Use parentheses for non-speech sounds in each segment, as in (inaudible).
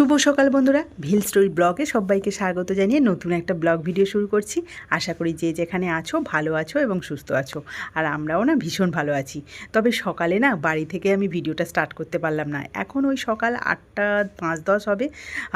শুভ সকাল বন্ধুরা। ভিল স্টোরি ব্লগে সবাইকে স্বাগত জানিয়ে নতুন একটা ব্লগ ভিডিও শুরু করছি। আশা করি যে যেখানে আছো ভালো আছো এবং সুস্থ আছো। আর আমরাও না ভীষণ ভালো আছি। তবে সকালে না বাড়ি থেকে আমি ভিডিওটা স্টার্ট করতে পারলাম না। এখন ওই সকাল আটটা পাঁচ দশ হবে।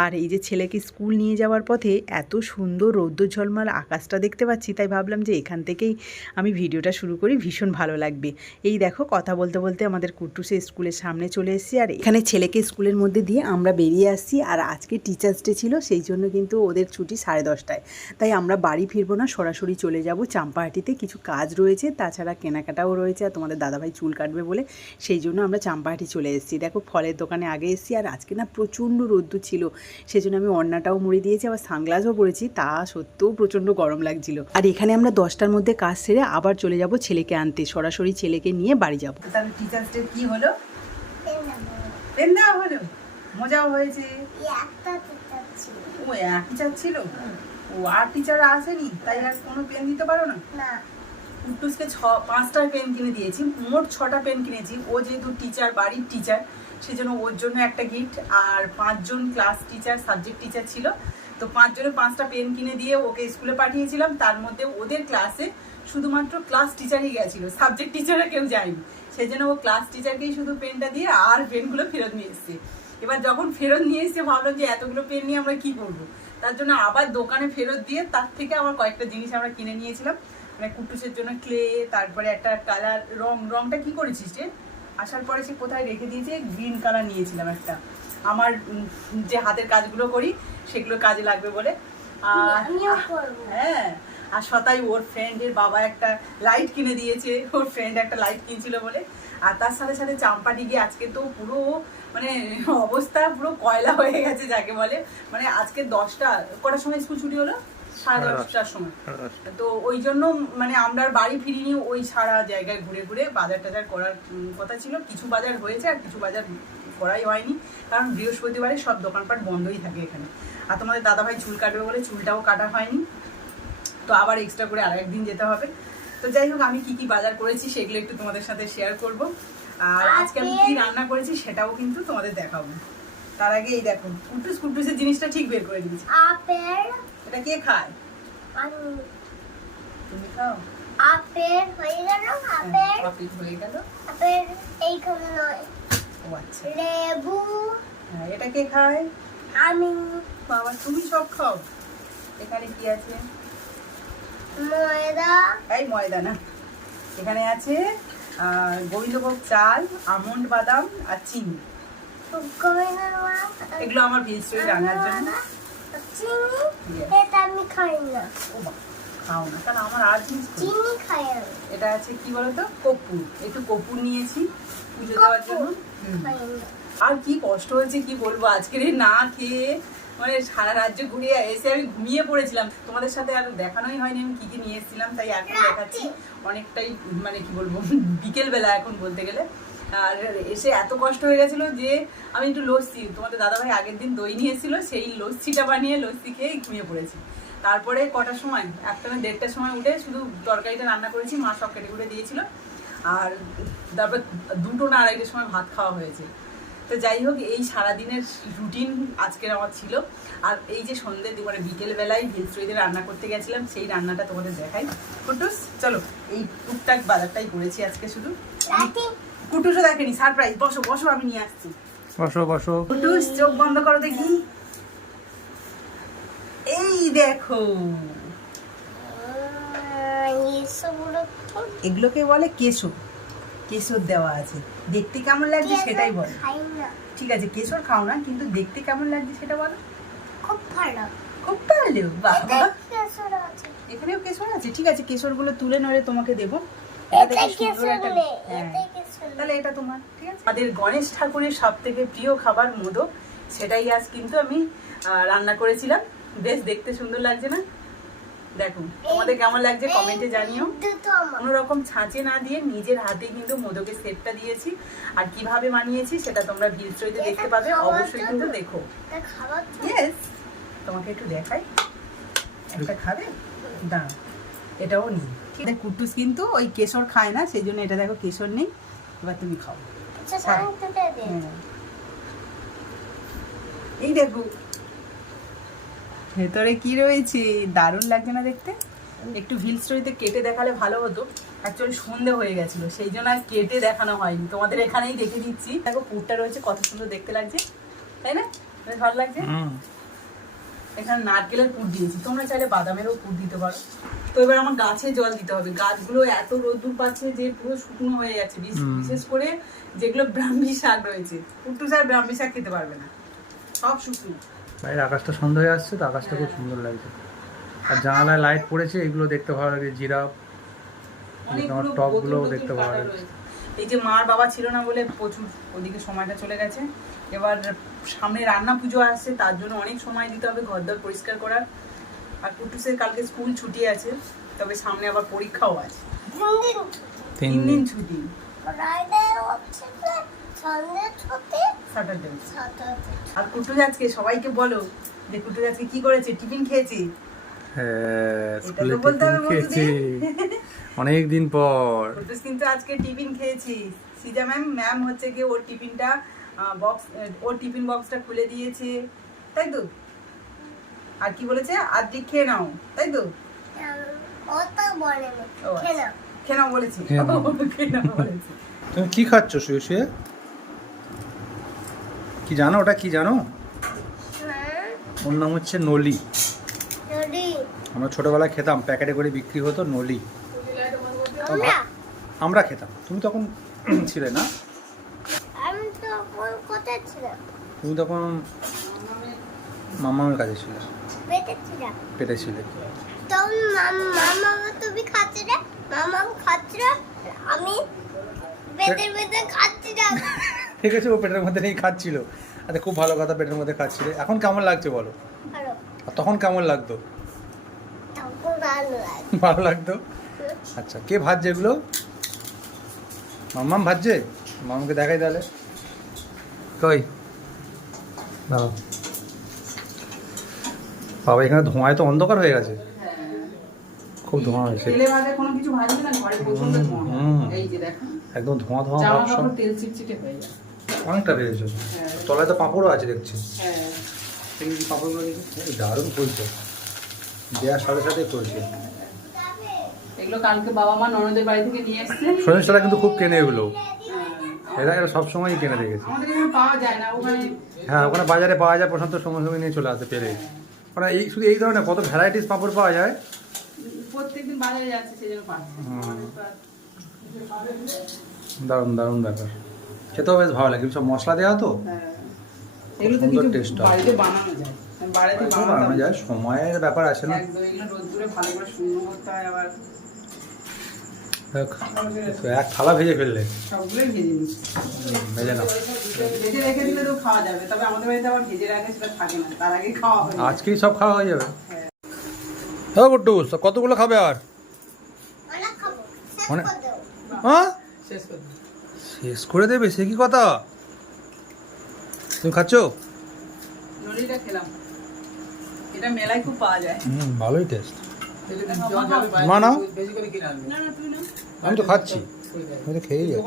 আর এই যে ছেলেকে স্কুল নিয়ে যাওয়ার পথে এত সুন্দর রৌদ্র ঝলমাল আকাশটা দেখতে পাচ্ছি, তাই ভাবলাম যে এখান থেকেই আমি ভিডিওটা শুরু করি, ভীষণ ভালো লাগবে। এই দেখো কথা বলতে বলতে আমাদের কুট্টুসে স্কুলের সামনে চলে এসেছি। আর এখানে ছেলেকে স্কুলের মধ্যে দিয়ে আমরা বেরিয়ে আসছি। আর আজকে টিচার্স ডে ছিল সেই জন্য কিন্তু ওদের ছুটি সাড়ে দশটায়। তাই আমরা বাড়ি ফিরবো না সরাসরি চলে যাব। চাম্পাহাটিতে কিছু কাজ রয়েছে তাছাড়া কেনাকাটাও রয়েছে আর তোমাদের দাদাভাই চুল কাটবে বলে সেই জন্য আমরা চাম্পাহাটি চলে এসেছি। দেখো ফলের দোকানে আগে এসেছি আর আজকে না প্রচণ্ড রোদ্দুর ছিল সেই জন্য আমি অন্নাটাও মুড়ে দিয়েছি আবার সানগ্লাসও পরেছি তা সত্ত্বেও প্রচণ্ড গরম লাগছিল। আর এখানে আমরা দশটার মধ্যে কাজ সেরে আবার চলে যাব ছেলেকে আনতে সরাসরি ছেলেকে নিয়ে বাড়ি যাব। তাহলে টিচার্স ডে কি হলো। পেন দেওয়া হলো? মজাও হয়েছে? ও এক টিচার ছিল? ও আর টিচার আসেনি? তাই আর কোনো পেন দিতে পারো না? কুট্টুসকে ছ পাঁচটা পেন কিনে দিয়েছি। মোট ছটা পেন কিনেছি। ও যেহেতু টিচার বাড়ির টিচার সেজন্য ওর জন্য একটা গিফট আর পাঁচজন ক্লাস টিচার সাবজেক্ট টিচার ছিল। তো পাঁচজনের পাঁচটা পেন কিনে দিয়ে ওকে স্কুলে পাঠিয়েছিলাম। তার মধ্যে ওদের ক্লাসে শুধুমাত্র ক্লাস টিচারই গেছিল। সাবজেক্ট টিচাররা কেউ যায়নি। সেই জন্য ও ক্লাস টিচারকেই শুধু পেনটা দিয়ে আর পেনগুলো ফেরত নিয়ে এসছে। এবার যখন ফেরত নিয়ে এসে ভাবলো যে এতগুলো পেন নিয়ে আমরা কি করব? তার জন্য আবার দোকানে ফেরত দিয়ে তার থেকে আমার কয়েকটা জিনিস আমরা কিনে নিয়েছিলাম। মানে কুটুসের জন্য ক্লে তারপরে একটা কালার রং রংটা কি করেছিস যে? আসার পরে সে কোথায় রেখে দিয়েছে? গ্রিন কালার নিয়েছিলাম একটা। আমার যে হাতের কাজগুলো করি সেগুলো কাজে লাগবে বলে। আর হ্যাঁ আর সতাই ওর ফ্রেন্ডের বাবা একটা লাইট কিনে দিয়েছে। ওর ফ্রেন্ড একটা লাইট কিনছিল বলে। আর তার সাথে সাথে চাম্পাটি গিয়ে আজকে তো পুরো মানে অবস্থা পুরো কয়লা হয়ে গেছে যাকে বলে। মানে আজকে দশটা কটার সময় স্কুল ছুটি হলো? সাড়ে দশটার সময়। তো ওই জন্য মানে আমরা বাড়ি ফিরিনি ওই সারা জায়গায় ঘুরে ঘুরে। বাজার টাজার করার কথা ছিল। কিছু বাজার হয়েছে আর কিছু বাজার করাই হয়নি। কারণ বৃহস্পতিবারে সব দোকানপাট বন্ধই থাকে এখানে। আর তোমাদের দাদাভাই চুল কাটবে বলে চুলটাও কাটা হয়নি। তো আবার এক্সট্রা করে আর একদিন যেতে হবে। তো যাই হোক আমি কি কি বাজার করেছি সেগুলো একটু তোমাদের সাথে শেয়ার করব। আর আজকে আমি কি রান্না করেছি সেটাও কিন্তু তোমাদের দেখাবো। তার আগে এই দেখো কুটুস কুটুসের জিনিসটা ঠিক বের করে দিয়েছি। আপেল। এটা কে খায়? আমি তুমি খাও। আপেল হয়ে গেল আপেল। আপেল হয়ে গেল। আপেল এইখানে নয়। ও আচ্ছা। লেবু। হ্যাঁ, এটা কে খায়? আমি। বাবা তুমি সব খাও। এখানে কি আছে? ময়দা। এই ময়দা না। এখানে আছে গোবিন্দভোগ চাল আমন্ড বাদাম আর চিনি। এগুলো আমার ভেজ রান্নার জন্য। চিনি এটা আমি খাই না। ও বাবা, খাও না কারণ আমার আর জিনিস চিনি খাই এটা আছে কি বলতো? একটু কপুর নিয়েছি পুজো দেওয়ার জন্য। আর কি কষ্ট হয়েছে কি বলব? আজকের না খেয়ে মানে সারা রাজ্য ঘুরে এসে আমি ঘুমিয়ে পড়েছিলাম। তোমাদের সাথে আর দেখানোই হয়নি, আমি কি কি নিয়ে এসেছিলাম তাই এখন দেখাচ্ছি। অনেকটাই মানে কি বলব (laughs) বিকেল বেলা এখন বলতে গেলে। আর এসে এত কষ্ট হয়ে গেছিল যে আমি একটু লস্যি, তোমাদের দাদাভাই আগের দিন দই নিয়ে এসেছিল, সেই লস্যিটা বানিয়ে লস্যি খেয়ে ঘুমিয়ে পড়েছি। তারপরে কটার সময়? একটা না দেড়টার সময় উঠে শুধু তরকারিটা রান্না করেছি, মা সব কেটে কুটে দিয়েছিল। আর তারপর দুটো না আড়াইটার সময় ভাত খাওয়া হয়েছে। তো যাই হোক এই সারাদিনের রুটিন আজকের আমার ছিল। আর এই যে সন্ধ্যে মানে বিকেলবেলায় ভিলস্ট্রিতে রান্না করতে গেছিলাম সেই রান্নাটা তোমাদের দেখাই। কুটুস চলো এই টুকটাক বাজারটাই করেছি আজকে শুধু। কুটুসও দেখেনি সারপ্রাইজ বসো বসো আমি নিয়ে আসছি। বসো বসো। কুটুস চোখ বন্ধ করো দেখি। এই দেখো। এগুলোকে বলে কেশর। কেশর দেওয়া আছে। দেখতে কেমন লাগছে সেটাই বল। ঠিক আছে কেশর খাও না কিন্তু দেখতে কেমন লাগছে সেটা বলো। খুব ভালো। খুব ভালো? বাবা এখানেও কেশর আছে? ঠিক আছে কেশরগুলো তুলে নড়ে তোমাকে দেবো। হ্যাঁ। তাহলে এটা তোমার ঠিক আছে? আমাদের গণেশ ঠাকুরের সব থেকে প্রিয় খাবার মোদক সেটাই আজ কিন্তু আমি রান্না করেছিলাম। বেশ দেখতে সুন্দর লাগছে না? দেখো তোমাদের কেমন লাগছে কমেন্টে জানিও। কোনো রকম ছাঁচে না দিয়ে নিজের হাতে কিন্তু মোদকের সেটটা দিয়েছি। আর কীভাবে বানিয়েছি সেটা তোমরা ভিডিওতে দেখতে পাবে। অবশ্যই কিন্তু দেখো। ইয়েস তোমাকে একটু দেখাই। একটা খাবে? দাঁড়া এটাও নেই ঠিক আছে কুটুস কিন্তু ওই কেশর খায় না সেই জন্য এটা দেখো কেশর নেই। এবার তুমি খাও। আচ্ছা দে হ্যাঁ। এই দেখো ভেতরে কি রয়েছে? দারুণ লাগছে না দেখতে? একটু ভিল স্টোরিতে কেটে দেখালে ভালো হতো। অ্যাকচুয়ালি সন্ধে হয়ে গেছিল সেই জন্য আর কেটে দেখানো হয়নি। তোমাদের এখানেই দেখে দিচ্ছি। দেখো পুরটা রয়েছে কত সুন্দর দেখতে লাগছে। তাই না? বেশ ভালো লাগছে? এখানে নারকেলের পুর দিয়েছি। তোমরা চাইলে বাদামেরও পুর দিতে পারো। তো এবার আমার গাছে জল দিতে হবে। গাছগুলো এত রোদ্দুর পাচ্ছে যে পুরো শুকনো হয়ে যাচ্ছে। বিশ- বিশেষ করে যেগুলো ব্রাহ্মী শাক রয়েছে। কুট্টু শাক ব্রাহ্মী শাক খেতে পারবে না। সব শুকনো। বাইরে আকাশটা সন্ধ্যা হয়ে আসছে তো আকাশটা খুব সুন্দর লাগছে। আর জানালায় লাইট পড়েছে এগুলো দেখতে ভালো লাগে জিরাফ তোমার টপগুলোও দেখতে যাচ্ছে। রয়েছে। এই যে মার বাবা ছিল না বলে প্রচুর ওদিকে সময়টা চলে গেছে। এবার সামনে রান্না পুজো আসছে তার জন্য অনেক সময় দিতে হবে ঘর ঘরদর পরিষ্কার করার। আর কুটুসের কালকে স্কুল ছুটি আছে তবে সামনে আবার পরীক্ষাও আছে। তিন দিন। ছুটি। আর আজকে সবাইকে বলো যে আজকে কি করেছে টিফিন খেয়েছি? হ্যাঁ স্কুলে তো বলতে হবে টিফিন খেয়েছি। অনেক দিন পর। কিন্তু আজকে টিফিন খেয়েছি। সিজা ম্যাম ম্যাম হচ্ছে কি ওর টিফিনটা বক্স ওর টিফিন বক্সটা খুলে দিয়েছে। তাই তো? আর কি বলেছে? আর্ধেক খেয়ে নাও। তাই তো? ও আচ্ছা। খেলা খেয়ে নাও। বলেছি। নাও বলেছি। তুমি কি খাচ্ছ শুয়ে শুয়ে? কি জানো ওটা? কি জানো? ওর নাম হচ্ছে নলি। আমরা ছোটবেলায় খেতাম প্যাকেটে করে বিক্রি হতো নলি। আমরা খেতাম। তুমি তখন (clears throat) ছিলে না? আমি তো কোথায় ছিলাম? তুমি তখন মামামের কাছে ছিল। পেটে ছিলে তখন মামা তুমি খাচ্ছিলে মামা খাচ্ছিল আমি পেটের ভেতরে খাচ্ছিলাম। (laughs) ঠিক আছে ও পেটের মধ্যে নেই খাচ্ছিল। আচ্ছা খুব ভালো কথা পেটের মধ্যে খাচ্ছিলে। এখন কেমন লাগছে বলো? তখন কেমন লাগতো? তখন ভালো লাগে (laughs) ভালো লাগতো? আচ্ছা কে ভাজছে এগুলো? মাম্মাম ভাজছে? মামাকে দেখাই তাহলে। কই? দাও বাবা এখানে ধোঁয়ায় তো অন্ধকার হয়ে গেছে। খুব ধোঁয়া হয়েছে। একদম ধোঁয়া ধোঁয়া অনেকটা বেড়েছে। হ্যাঁ। তলায় তো পাঁপড়ও আছে দেখছি। হ্যাঁ। পাঁপড়গুলো দারুণ ফুলছে। দেওয়ার সাথে সাথে ফুলছে। এগুলো কালকে বাবা মা ননদের বাড়ি থেকে নিয়ে এসছে। সরেশরা কিন্তু খুব কেনে এগুলো। হ্যাঁ, এরা এরা সবসময়ই কেনে দেখেছি। পাওয়া যায় না ওখানে হ্যাঁ ওখানে বাজারে পাওয়া যায় প্রশান্ত সঙ্গে সঙ্গে নিয়ে চলে আসতে পেরে। ওরা এই শুধু এই ধরনের কত ভ্যারাইটিস পাঁপড় পাওয়া যায়? প্রত্যেকদিন বাজারে যাচ্ছে সেজন্য পাচ্ছে। দারুণ দারুণ ব্যাপার। খেতেও বেশ ভালো লাগে। সব মশলা দেওয়া তো? হ্যাঁ। সুন্দর হয়। বানানো যায়। সময়ের ব্যাপার আছে না? ভালো করে শুকনো করতে হয় আবার। এক থালা ভেজে ফেললে। সবগুলোই ভেজে নিচ্ছি ভেজে নাও। ভেজে রেখে দিলে তো খাওয়া যাবে তবে আমাদের বাড়িতে আবার ভেজে রাখে সেটা থাকে না তার আগে খাওয়া হয় আজকেই সব খাওয়া হয়ে যাবে? হ্যাঁ গুড্ডু কতগুলো খাবে আর? অনেক খাব শেষ করে হ্যাঁ? শেষ করে দিই। শেষ করে দেবে সে কি কথা? তুমি খাচ্ছ? খেলাম। এটা মেলায় খুব পাওয়া যায়। হুম ভালোই টেস্ট জল যাবে বাইরে। না না না না তুই না আমি তো খাচ্ছি। আমি তো খেয়েই যাচ্ছি।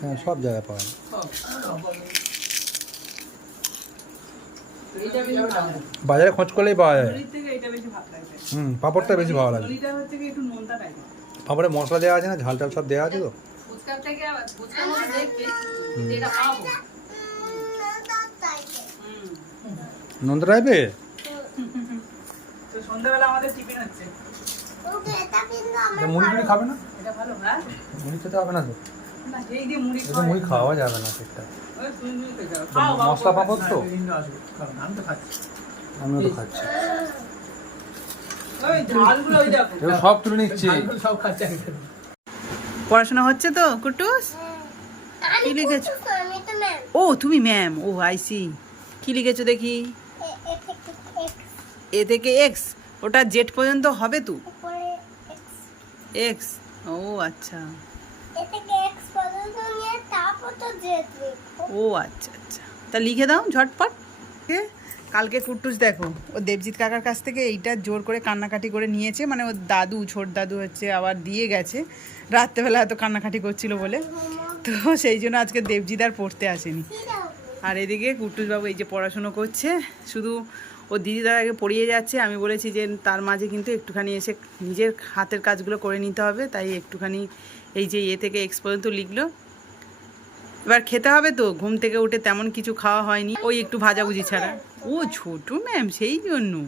হ্যাঁ সব জায়গায় পাওয়া যায়। বাজারে খোঁজ করলেই পাওয়া যায়। হুম পাঁপড়টা বেশি ভালো লাগে। পাঁপড়ে মশলা দেওয়া আছে না ঝাল টাল সব দেওয়া আছে তো। নন্দ রাইবে সন্ধ্যাবেলা আমাদের এটা মুড়ি টুড়ি খাবে না? এটা ভালো হ্যাঁ মুড়ি খেতে হবে না তো? না সেই দিয়ে মুড়ি এটা খাওয়া মুড়ি খাওয়া যাবে না বাবা, মশলা পাঁপড় তো? আমিও তো খাচ্ছি। ওই ঝালগুলো ওই দেখো। এবার সব তুলে নিচ্ছি। পড়াশোনা হচ্ছে তো কুটুস? কি লিখেছো? কুটুস, আমি তো ম্যাম ও তুমি ম্যাম ও আইসি কি লিখেছো দেখি? এ থেকে এক্স এ থেকে এক্স ওটা জেড পর্যন্ত হবে তো? এক্স ও আচ্ছা। ও আচ্ছা আচ্ছা। তা লিখে দাও ঝটপট। কালকে কুট্টুস দেখো ও দেবজিৎ কাকার কাছ থেকে এইটা জোর করে কান্নাকাটি করে নিয়েছে মানে ওর দাদু ছোট দাদু হচ্ছে আবার দিয়ে গেছে। রাত্রেবেলা এত কান্নাকাটি করছিল বলে। তো সেই জন্য আজকে দেবজিৎ আর পড়তে আসেনি। আর এদিকে কুট্টুসবাবু এই যে পড়াশুনো করছে শুধু ও দিদি দাদাকে পড়িয়ে যাচ্ছে। আমি বলেছি যে তার মাঝে কিন্তু একটুখানি এসে নিজের হাতের কাজগুলো করে নিতে হবে। তাই একটুখানি এই যে ইয়ে থেকে এক্স পর্যন্ত লিখলো। এবার খেতে হবে তো, ঘুম থেকে উঠে তেমন কিছু খাওয়া হয়নি। ওই একটু ভাজাভুজি ছাড়া। ও ছোট ম্যাম, সেই জন্য।